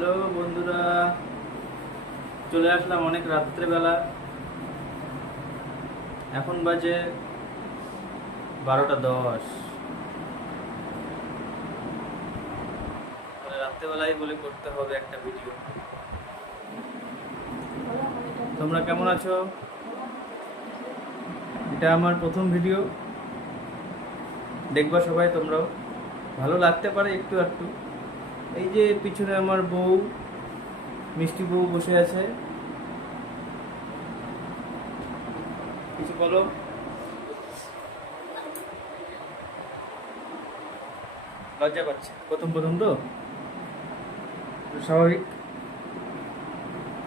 Hello বন্ধুরা, চলে আসলাম অনেক রাত্রেবেলা। এখন বাজে 12:10। রাত্রেবেলায় বলে করতে হবে একটা ভিডিও। তোমরা কেমন আছো? এটা আমার প্রথম ভিডিও, দেখবা সবাই তোমরাও। ভালো লাগতে পারে একটু একটু। এই যে পিছনে আমার বউ, মিষ্টি বউ বসে আছে। কিছু বলো। লজ্জা পাচ্ছে, প্রথম প্রথম তো স্বাভাবিক,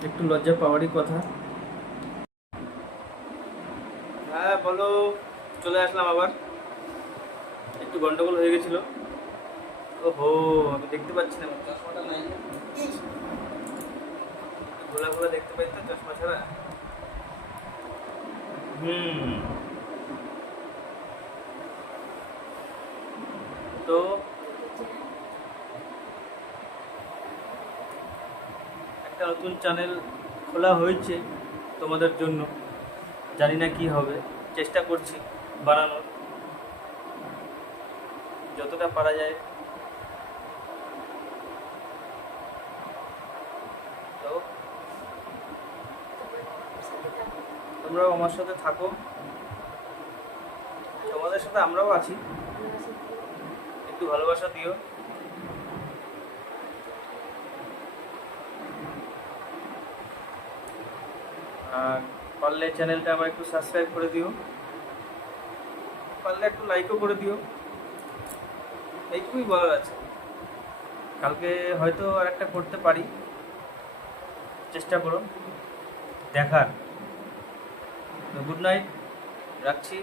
একটু লজ্জা পাওয়ারই কথা। হ্যাঁ বলো। চলে আসলাম আবার, একটু গন্ডগোল হয়ে গেছিল। ওহো, আমি দেখতে পাচ্ছি না, চশমাটা নাই। একটু ঘোলা ঘোলা দেখতে পাই তো চশমা ছাড়া। হুম। তো একটা নতুন চ্যানেল খোলা হয়েছে তোমাদের জন্য। জানি না কি হবে, চেষ্টা করছি বানানোর, যতটা পারা যায়। তো তোমরাও আমার সাথে থাকো, তোমাদের সাথে আমরাও আছি, একটু ভালোবাসা দিও। আর পারলে চ্যানেলটা আমার একটু সাবস্ক্রাইব করে দিও, পারলে একটু লাইকও করে দিও। এইটুকুই বলার আছে। কালকে হয়তো আর একটা করতে পারি, চেষ্টা করো দেখার। তো গুড নাইট, রাখছি।